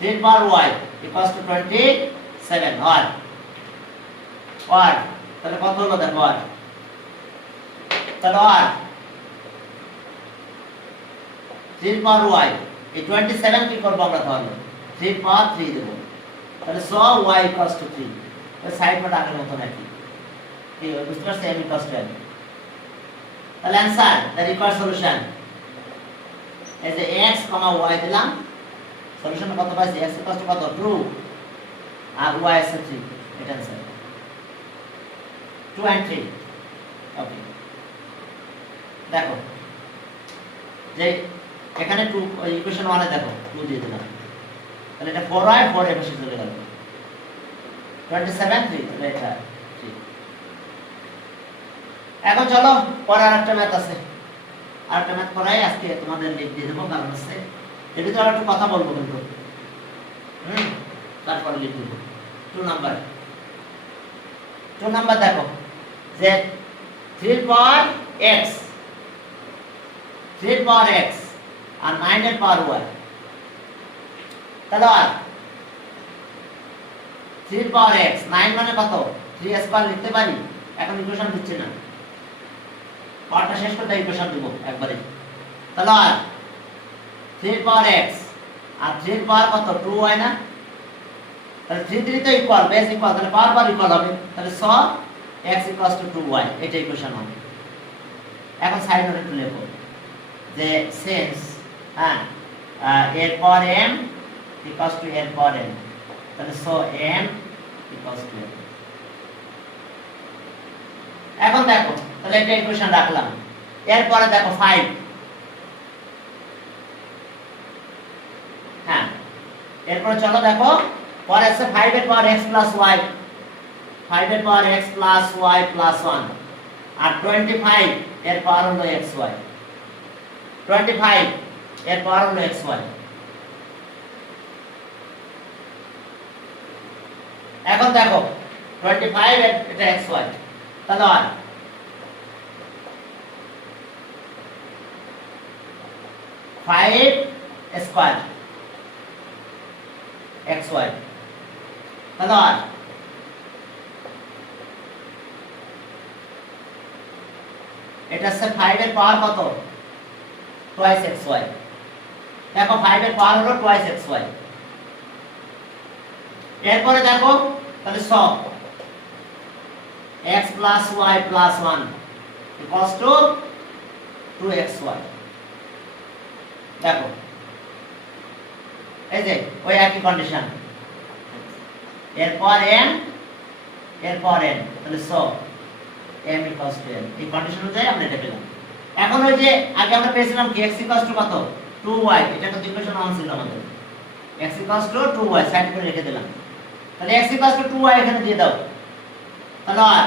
3 পাওয়ার y equals to 27 আর তাহলে কত হলো দেখো আর তাহলে আর 3 পাওয়ার y এই 27 কি করব আমরা তাহলে 3 পাওয়ার 3 দেব তাহলে সব y equals to 3 তাহলে সাইড নোট আগের মত নাকি এই বুঝতে পারছেন m equals to n তাহলে आंसर দ্য রিকোয়ার্ড সলিউশন এই যে x, y দিলাম, সলিউশন কত পাইছি? x ইকুয়াল টু কত? 2 আর y আছে 3। এটা आंसर 2 and 3। ওকে, দেখো যে এখানে 2 ইকুয়েশন 1 এ দেখো 2 দিয়ে দিলাম, তাহলে এটা 4y 4 এর পাশে চলে গেল, 27 3, তাহলে এটা 3। এখন চলো পরে আরেকটা ম্যাথ আছে, আরেকটা ম্যাথ করাই আজকে তোমাদের লিখ দিয়ে দেবো, কারণ আছে এর ভিতরে একটু কথা বলবো কিন্তু, তারপরে লিখ দেবো। 2 নাম্বার দেখো যে 3 পাওয়ার x, 3 পাওয়ার x আর 9 এর পাওয়ার y, তাহলে আর 3 পাওয়ার x 9 মানে কত? 3 স্কয়ার লিখতে পারি, এখন ইকুয়েশন দিচ্ছি না, পার্টটা শেষ করতে ইকুয়েশন দেব একবারে। তাহলে আর 3 পাওয়ার x আর 3 পাওয়ার কত? 2y না, তাহলে 3 3 তো ইকুয়াল, বেস ইকুয়াল, তাহলে পাওয়ার ইকুয়াল হবে, তাহলে so x equals to 2y, এটা ইকুয়েশন 1। এখন সাইড নোটে একটু লিখো যে সিন্স এর পাওয়ার m ইকুয়ালস টু এর পাওয়ার n, তাহলে so m equals to n। এখন দেখো তাহলে এটা ইকুয়েশন রাখলাম, এরপরে দেখো 5, হ্যাঁ এরপরে চলো দেখো পরে আছে 5 এর পাওয়ার x প্লাস y, 5 এর পাওয়ার x প্লাস y প্লাস 1 আর 25 এর পাওয়ার হলো xy, 25 এর পাওয়ার হলো xy। এখন দেখো 25 এটা xy, তাহলে আর 5 স্কয়ার xy, তাহলে আর এটা হচ্ছে 5 এর পাওয়ার কত? Twice xy। দেখো 5 এর পাওয়ার হলো টুয়াইস xy। এরপরে দেখো তাহলে সব x plus y plus 1 equals to 2xy। দেখো এই যে ওই একই কন্ডিশন, এরপর m এরপর n, তাহলে সব m equals to n, এই কন্ডিশন অনুযায়ী আমরা এটা পেলাম। এখন ওই যে আগে আমরা পেয়েছিলাম কি x equals to কত? 2y, এটা তো ইকুয়েশন 1 ছিল আমাদের, x equals to 2y side করে রেখে দিলাম, তাহলে x equals to 2y এখানে দিয়ে দাও, তাহলে আর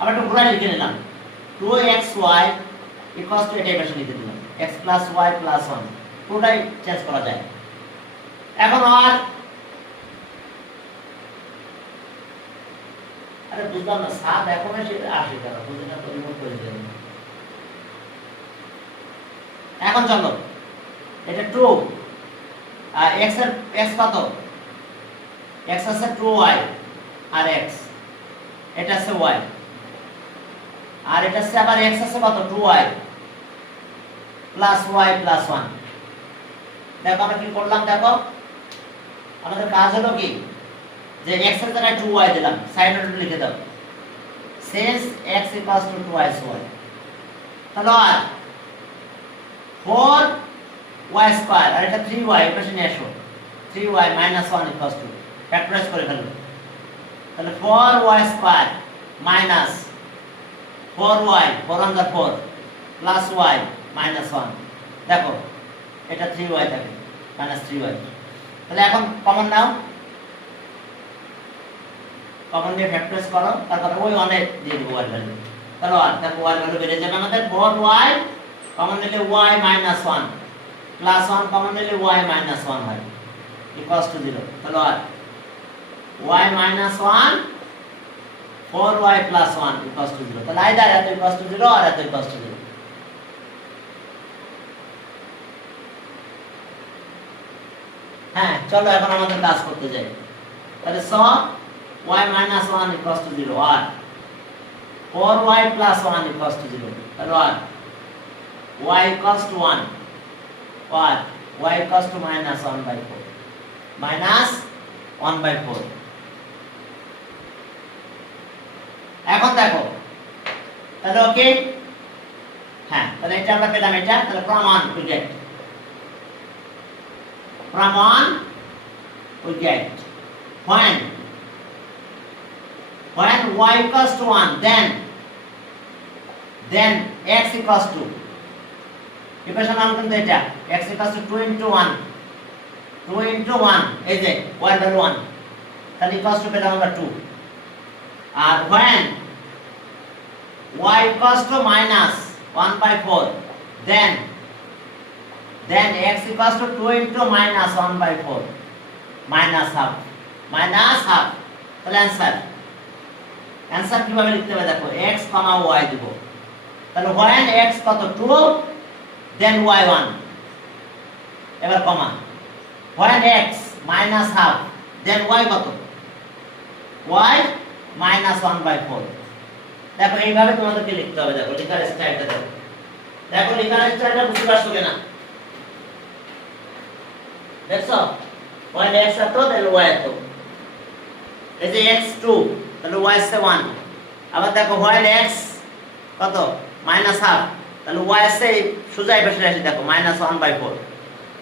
আবার একটু ঘোরা লিখে নিলাম 2xy equals to এটা পাশে লিখে দিলাম x plus y plus 1, পুরোটাই চেঞ্জ করা যায়। এখন আর আরে বুঝলাম না, 7 এখন সেটা 80 টাকা বুঝে না, পরিমাপ করে দেন। এখন চলো এটা 2 আর x এর x কত? x আছে 2y আর x, এটা আছে y আর এটা আছে আবার x আছে কত? 2y plus y plus 1। দেখো আমরা কি করলাম, দেখো আমাদের কাজ হলো কি যে x এর জায়গায় 2y দিলাম, সাইড নোটে লিখে দাও since x equals to 2y, তাহলে আর 4y স্কয়ার আর এটা 3y, এটা নিয়ে আসো 3y minus 1 equals to, factorise করে ফেলো, তাহলে 4y square minus 4y 4 on the 4 plus y minus 1, দেখো এটা 3y থাকে minus 3y, তাহলে এখন কমন নাও, কমন দিয়ে ফ্যাক্টরাইজ করো, তারপরে ওই অনেক দিয়ে দেবো y ভ্যালু, তাহলে আর দেখো y ভ্যালু বেড়ে যাবে আমাদের 4y কমন নিলে y minus 1 plus 1 কমন নিলে y minus 1 হয় equals to 0, তাহলে আর y minus 1 4y plus 1 equals to 0, তাহলে either এত equals to 0 আর এত equals to 0। হ্যাঁ চলো এখন আমাদের কাজ করতে যাই, তাহলে so y minus 1 equals to 0 আর 4y plus 1 equals to 0, তাহলে আর y equals to 1 R y equals to minus 1 by 4, minus 1 by 4। এখন দেখো তাহলে ওকে, হ্যাঁ তাহলে এটা আমরা পেলাম, এটা তাহলে প্রমাণ we get from 1 we get when y equals to 1 then x equals to equation নাম কিন্তু এটা x equals to 2 into 1 এই যে y এর ভ্যালু 1 তাহলে equals to পেলাম আমরা 2 আর when y equals to minus 1/4 then x equals to 2 into minus 1/4 minus half তাহলে অ্যানসার কিভাবে লিখতে হবে দেখো x, y দিব তাহলে when x কত 2 then y 1 এবার কমা when x minus half then y কত y minus 1/4 দেখো এইভাবে তোমাদেরকে লিখতে হবে দেখো লেখার স্টাইলটা দেখো লেখার স্টাইলটা বুঝতে পারছো কিনা দেখছো when x এত then y এত এই যে x 2 তাহলে y আছে 1 আবার দেখো when x কত minus half তাহলে y আছে সোজা এই পাশে আসে দেখো minus 1/4